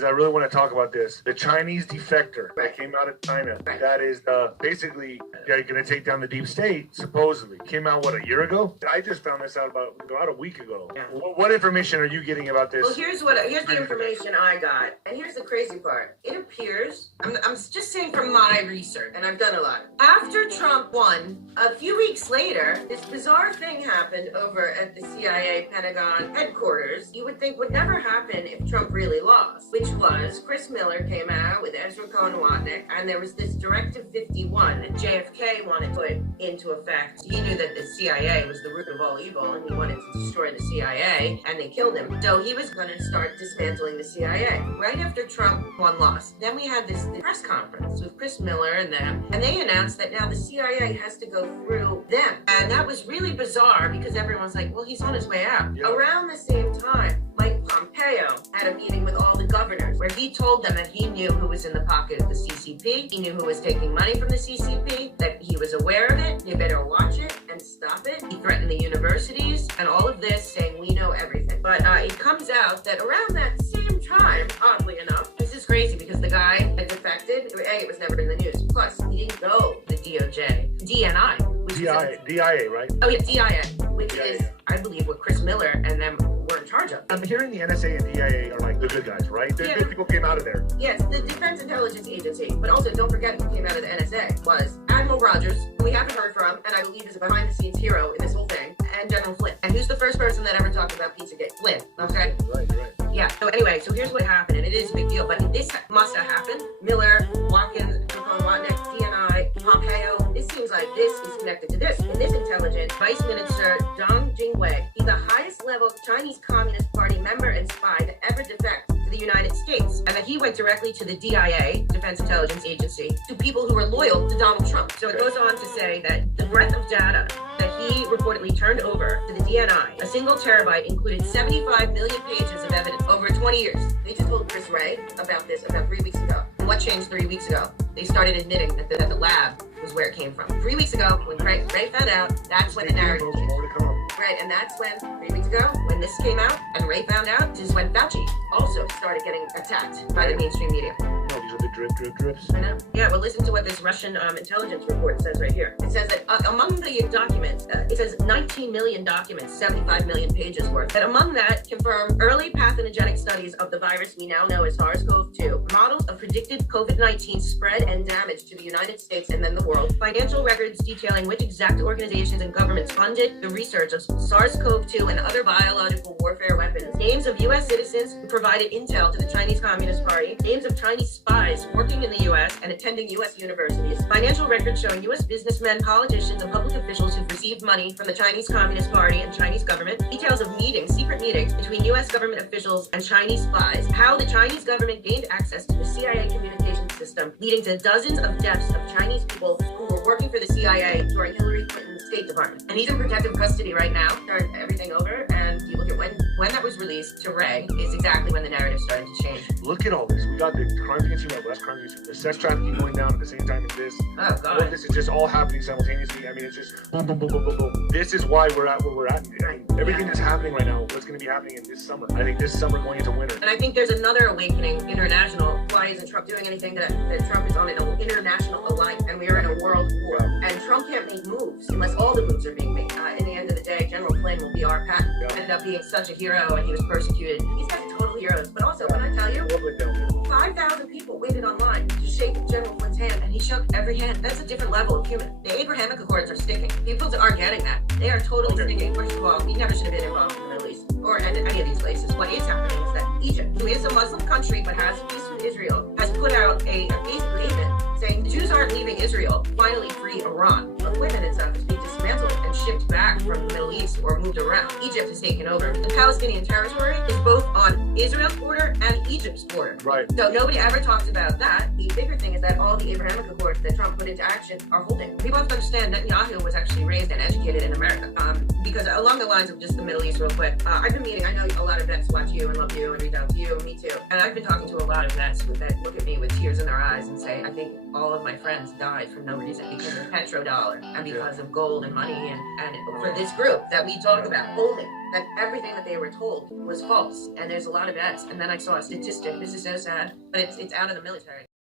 because I really want to talk about this. The Chinese defector that came out of China, that is basically going to take down the deep state, supposedly. Came out, what, a year ago? I just found this out about a week ago. Yeah. What information are you getting about this? Well, here's the information I got. And here's the crazy part. It appears, I'm just saying from my research, and I've done a lot. After Trump won, a few weeks later, this bizarre thing happened over at the CIA Pentagon headquarters you would think would never happen if Trump really lost, which was Chris Miller came out with Ezra Cohen-Watnick, and there was this Directive 51 that JFK wanted to put into effect. He knew that the CIA was the root of all evil, and he wanted to destroy the CIA, and they killed him. So he was going to start dismantling the CIA. Right after Trump lost. Then we had this press conference with Chris Miller and them, and they announced that now the CIA has to go through them. And that was really bizarre because everyone's like, well, he's on his way out. Yeah. Around the same time, Mike Pompeo had a meeting with all the governors where he told them that he knew who was in the pocket of the CCP, he knew who was taking money from the CCP, that he was aware of it, they better watch it and stop it. He threatened the universities and all of this, saying we know everything. But it comes out that around that same time, oddly enough, this is crazy because the guy had defected. It was never in the news. Plus, he didn't go to the DOJ, DNI. DIA, right? Oh yeah, DIA, which is, I believe, what Chris Miller and them were in charge of. I'm hearing the NSA and DIA are like the good guys, right? The good people came out of there. Yes, the Defense Intelligence Agency. But also, don't forget who came out of the NSA was Admiral Rogers, who we haven't heard from, and I believe is a behind-the-scenes hero in this whole thing, and General Flynn. And who's the first person that ever talked about Pizzagate? Flynn, okay? Right. Yeah, so anyway, so here's what happened, and it is a big deal, but this must have happened. Miller, Watkins, Watnick, DNI, Pompeo, it seems like this is connected to this. In this intelligence, Vice Minister Dong Jingwei, he's the highest level Chinese Communist Party member and spy to ever defect to the United States, and that he went directly to the DIA, Defense Intelligence Agency, to people who were loyal to Donald Trump. So it goes on to say that the breadth of data that he reportedly turned over to the DNI, a single terabyte included 75 million pages of evidence over 20 years. They just told Chris Wray about this about 3 weeks ago. And what changed 3 weeks ago? They started admitting that the lab was where it came from. 3 weeks ago, when Ray found out, that's when the narrative changed. Right, and that's when, 3 weeks ago, when this came out and Ray found out, this is when Fauci also started getting attacked by the mainstream media. No, these are the drips. I know. Yeah, well, listen to what this Russian intelligence report says right here. It says that among the documents, it says 19 million documents, 75 million pages worth, that among that confirm early pathogenic studies of the virus we now know as SARS-CoV-2, models of predicted COVID-19 spread and damage to the United States and then the world, financial records detailing which exact organizations and governments funded the research of SARS-CoV-2 and other biological warfare weapons, names of U.S. citizens who provided intel to the Chinese Communist Party, names of Chinese spies working in the U.S. and attending U.S. universities, financial records showing U.S. businessmen, politicians, and public officials who've received money from the Chinese Communist Party and Chinese government, details of meetings, secret meetings between U.S. government officials and Chinese spies, how the Chinese government gained access to the CIA communications system, leading to dozens of deaths of Chinese people who were working for the CIA during Hillary Clinton's State Department. And he's in protective custody right now. Start everything over, and you look at when that was released to Ray is exactly when the narrative started to change. Look at all this. We got the crimes against human rights, crimes against the sex trafficking going down at the same time as this. Oh God! Well, this is just all happening simultaneously. I mean, it's just boom, boom, boom, boom, boom, boom. This is why we're at where we're at. I mean, everything that's happening right now, what's going to be happening in this summer. I think this summer going into winter. And I think there's another awakening international. Why isn't Trump doing anything? That Trump is on an international alliance, and we are in a world war. And Trump can't make moves unless all the moves are being made. In the end of the day, General Flynn will be our patent. Ended up being such a hero, and he was persecuted. These guys are total heroes. But also, when I tell you, 5,000 people waited online to shake General Flynn's hand, and he shook every hand. That's a different level of human. The Abrahamic Accords are sticking. People aren't getting that. They are totally sticking. First of all, he never should have been involved in the Middle East or any of these places. What is happening is that Egypt, who is a Muslim country but has peace with Israel, has put out a statement saying the Jews aren't leaving Israel. Finally free Iran. Equipment and stuff is being dismantled and shipped back from the Middle East or moved around. Egypt has taken over. The Palestinian territory is both on Israel's border and Egypt's border. Right. So nobody ever talks about that. The bigger thing is that all the Abrahamic Accords that Trump put into action are holding. People have to understand Netanyahu was actually raised and educated in America. Because along the lines of just the Middle East real quick, I've been meeting, I know a lot of vets watch you and love you and reach out to you and me too. And I've been talking to a lot of vets that look at me with tears in their eyes and say, I think all of my friends died for no reason because of petrodollar and because of gold and money, and for this group that we talk about only, that everything that they were told was false, and there's a lot of ads. And then I saw a statistic, this is so sad, but it's out of the military.